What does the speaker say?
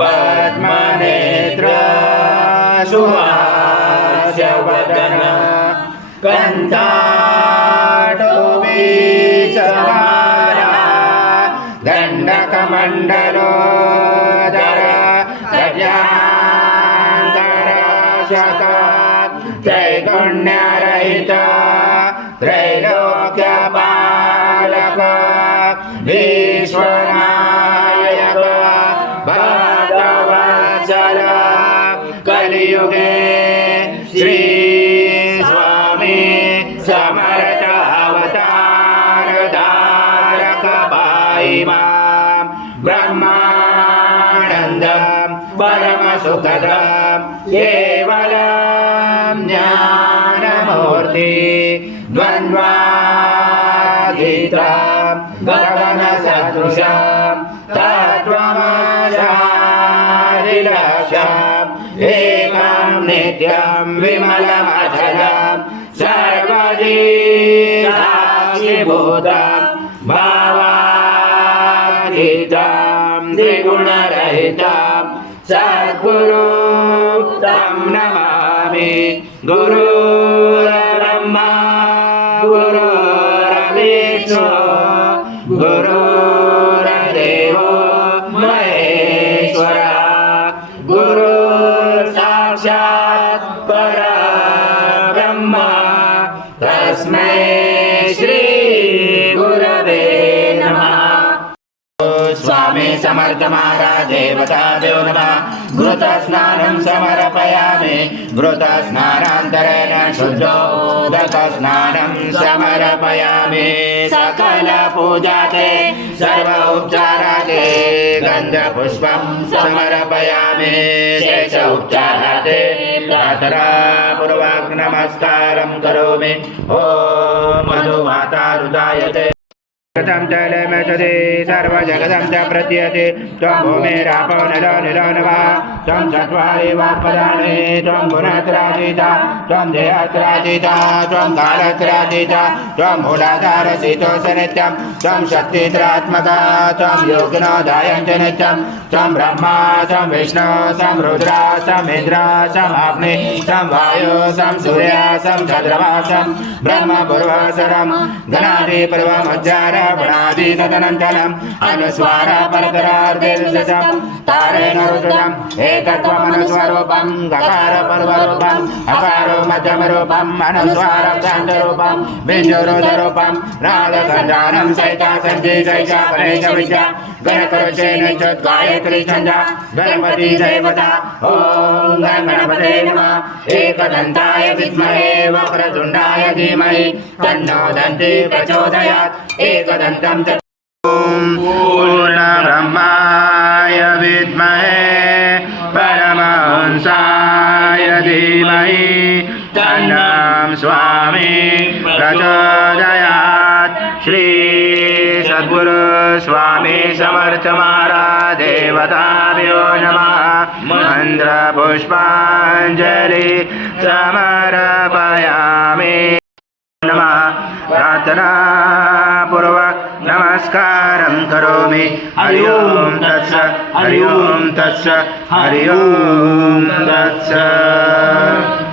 पद्मनेत्र सुहास्यवदन कंठाटोपीचमाला दण्डकमण्डलोदर गजान्तरशत त्रैगुण्यरहित त्रैलोक्यपालक विश्वनायक भक्तवत्सल कलियुगे श्री स्वामी समर्थ अवतार धारक पाहि मां ब्रह्मानन्दं परम सुखदं केवलं ज्ञानमूर्ति द्वन्द्वातीतं गगनसदृशं तत्त्वमसारिलक्ष्यम् एकं नित्यं विमलमचलं सर्वदी साक्षिभूतं भावातीतं द्विगुणरहितं सद्गुरुं तं नमामि। गुरुर्ब्रह्मा गुरुर्विष्णु गुरुर्देवो महेश्वरः गुरु साक्षात् परब्रह्म तस्मै श्री गुरवे नमः। स्वामी समर्थ महाराज देवताभ्यो नमः। घृतस्नानं समर्पयामि। घृतस्नानान्तरेण शुद्धोदकस्नानं समर्पयामि। सकलपूजाते सर्व उपचाराते गन्धपुष्पं समर्पयामि। शेष उपचाराते प्रार्थनापूर्वक नमस्कारं करोमि। ॐ मधुमाता हृदयते कथं चलमसदे सर्वजगतं च प्रत्ययते त्वं भूमिरापो नलो निलो नमः त्वं चत्वारि वाक्पदानि त्वं गुणत्रयातीता त्वं देहत्रयातीता त्वं कालत्रयातीता त्वं मूलाधारशीतोषनित्यं त्वं शक्तित्रात्मका त्वं योगिनोदायं च नित्यं त्वं ब्रह्मा त्वं विष्णु त्वं रुद्रा त्वं इन्द्र त्वं अग्नि त्वं वायु त्वं सूर्य त्वं चन्द्रमा त्वं ब्रह्मपूर्वसरं गणादिपर्वमुज्जार गुणादि तदनन्तरम् अनुस्वार परतरार्धेर्दशं तारेण रुद्रम् एकत्वमनुस्वरूपं गकार पर्वरूपम् अकारो मध्यमरूपम् अनुस्वारं शान्तरूपं बिन्दुरुद्ररूपं रागसञ्जानं सहिता सन्धि सहिता परेश विद्या गणकरुचेन च गायत्री छन्दा गणपति देवता ॐ गणपते नमः। एकदन्ताय विद्महे वक्रतुण्डाय धीमहि तन्नो दन्ति प्रचोदयात्। एकदन्तं च पूर्णब्रह्माय विद्महे परमहंसाय धीमहि तन्नं स्वामी प्रचोदयात्। श्री सद्गुरु स्वामी समर्थ महाराज देवताभ्यो नमः। मन्त्रपुष्पाञ्जलि समर्पयामि। नमः प्रार्थनापूर्वक नमस्कारं करोमि। हरि ओं तत्सत् हरि ओं तत्सत् हरि ओं तत्सत्।